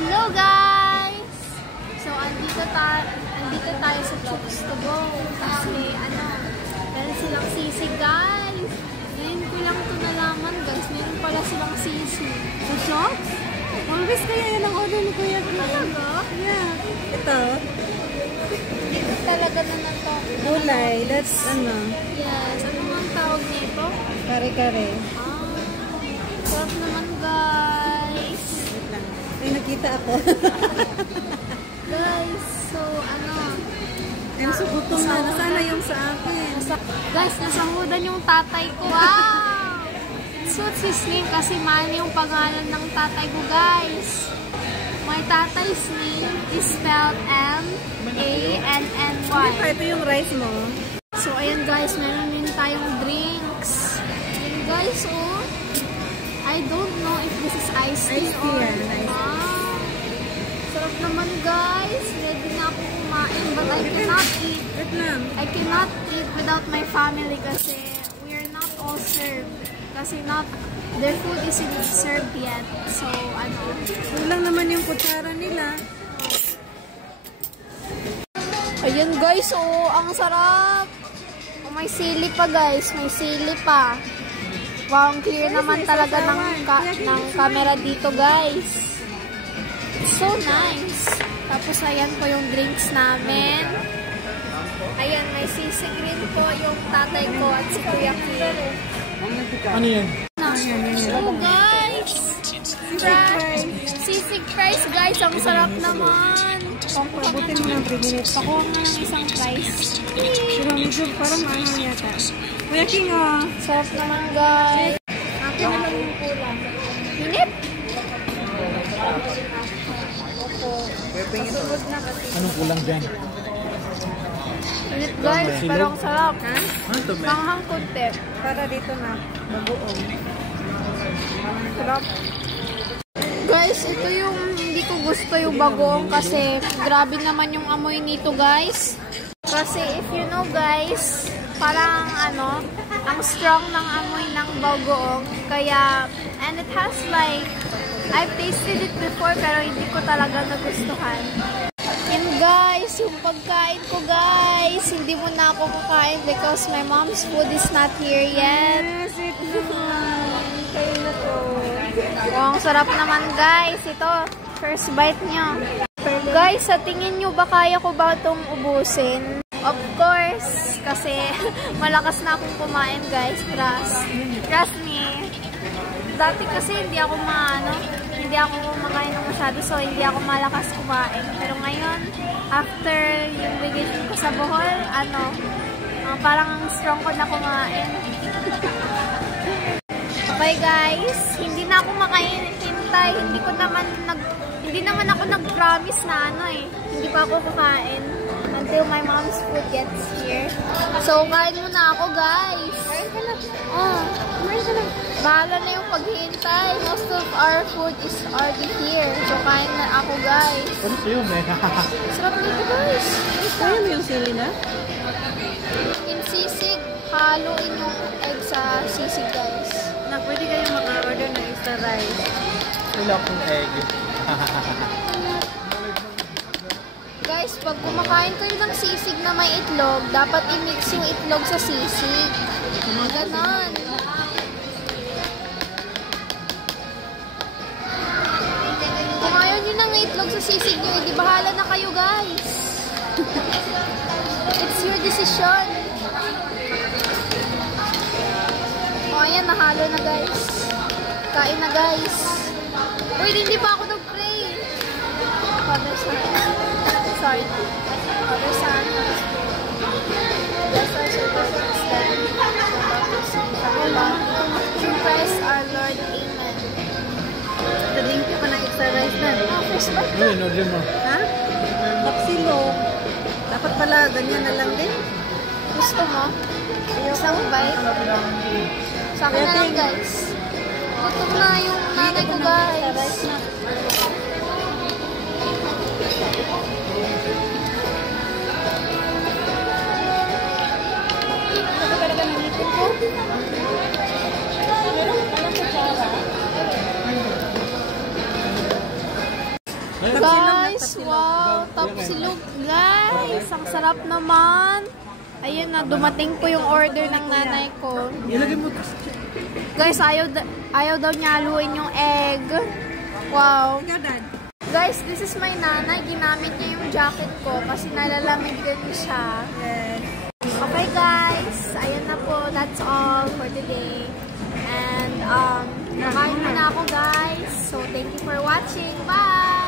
Hello guys! So, andito tayo sa Chooks to Go. Kasi, meron silang sisig guys. Ngayon ko lang ito nalaman guys. Meron pala silang sisig. Sa Chooks? Always kaya yan ang order ni Kuya P. Talaga? Yeah. Ito. Talaga na to. Gulay. That's Yes. Ano nga ang tawag nito? Kare-kare. Sarap naman guys. Wait lang. Ay, nakita ako. Guys, so I'm so gutom na. Nasana yung sa akin. Guys, nasahudan yung tatay ko. Wow! Suits his name kasi Manny yung pangalan ng tatay ko, guys. My tatay's name is spelled M-A-N-N-Y. Ito yung rice mo. So, ayan guys, meron din tayong drinks. And guys, I don't know if this is iced tea or... Sarap naman guys. Ready na ako kumain but I cannot eat. I cannot eat without my family kasi we are not all served. Kasi their food isn't served yet. So, Kulang naman yung kutsara nila. Ayan guys, ang sarap. May sili pa guys. May sili pa. Wow, ang clear naman talaga ng camera dito guys. It's so nice. Tapos ayan po yung drinks namin. Ayan, may sisig rin po yung tatay ko at si Kuya Kim. Ano yan? So guys, sisig fries guys, ang sarap naman. Pampabutin mo ng 3 minutes. Pakuha nga ng isang fries. Pero medyo parang yata. Kuya King, sarap naman guys. akin na lang yung kulang. Minip? Pasunod na kasi. Anong kulang dyan? Minip guys, pero ang sarap. Ano to, Manghang konti. Para dito na, bagoong. Sarap. Guys, ito yung hindi ko gusto yung bagoong kasi grabe naman yung amoy nito guys. Kasi if you know guys, parang ang strong ng amoy ng bagoong. Kaya, and it has like, I've tasted it before pero hindi ko talaga nagustuhan. And guys, yung pagkain ko guys, hindi mo na ako kakain because my mom's food is not here yet. Yes, ito naman. Kayo na to. Ang sarap naman guys. Ito, first bite nyo. Guys, sa tingin nyo ba kaya ko ba itong ubusin? Of course, kasi malakas na akong kumain guys. Trust me. Dati kasi hindi ako kumakain ng masyado, so hindi ako malakas kumain. Pero ngayon, after yung vacation ko sa Bohol, parang strong ko na kumain. Okay guys, hindi na ako makahintay. Hindi naman ako nag-promise na hindi pa ako kakain until my mom's food gets here. So, kain muna ako guys. Kain ka na. Kain ka na. Bahala na yung paghihintay. Most of our food is already here. So, kain na ako guys. Ano sa'yo, mega? Sarap nito guys. Kaya mo yung sili na? In sisig, haluin yung egg sa sisig guys. Pwede kayong maka-order ng extra rice. Wala akong egg. Guys, pag kumakain kayo ng sisig na may itlog, dapat i-mix yung itlog sa sisig. Ganon. Kung ayaw nyo ng itlog sa sisig nyo, di bahala na kayo guys. It's your decision. Ayan, nahalo na guys. Kain na guys. Uy, hindi pa ako nag-pray. Father, Son. Sorry. Father, Son. Bless our circumstances then. Through Christ our Lord. Amen. Tading ka pa ng extra rice na. First bite Ano yun, order mo? Ha? Tapsilo. Dapat pala, ganyan na lang din. Gusto mo? Isang bite? Sa akin na lang guys. Gutom na yung nanay ko guys. Guys, wow, tapsilog. Guys, ang sarap naman. Ayun na, dumating po yung order ng nanay ko. Ilagay mo. Guys, ayaw daw niya haluin yung egg. Wow. Ikaw, Dad. Guys, this is my nanay. Ginamit niya yung jacket ko kasi nalalamig din siya. Yes. Okay guys, ayun na po. That's all for today. And, nakain muna ako guys. So, thank you for watching. Bye!